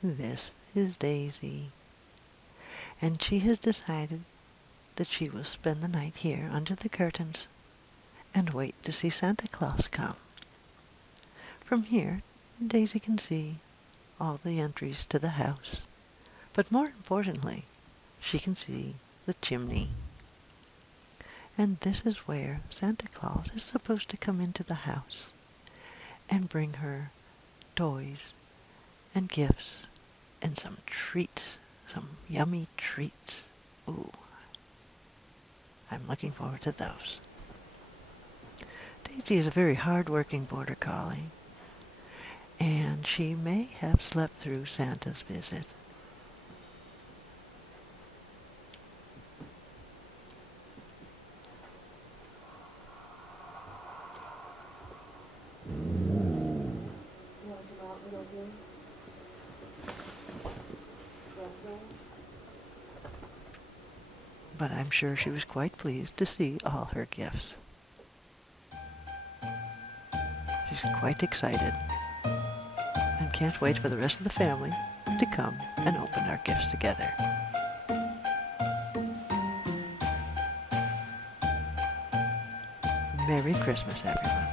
This is Daisy, and she has decided that she will spend the night here under the curtains and wait to see Santa Claus come. From here, Daisy can see all the entries to the house, but more importantly, she can see the chimney. And this is where Santa Claus is supposed to come into the house and bring her toys and gifts and some treats, some yummy treats. Ooh, I'm looking forward to those. Daisy is a very hard-working border collie, and she may have slept through Santa's visit. But I'm sure she was quite pleased to see all her gifts. She's quite excited and can't wait for the rest of the family to come and open our gifts together. Merry Christmas, everyone.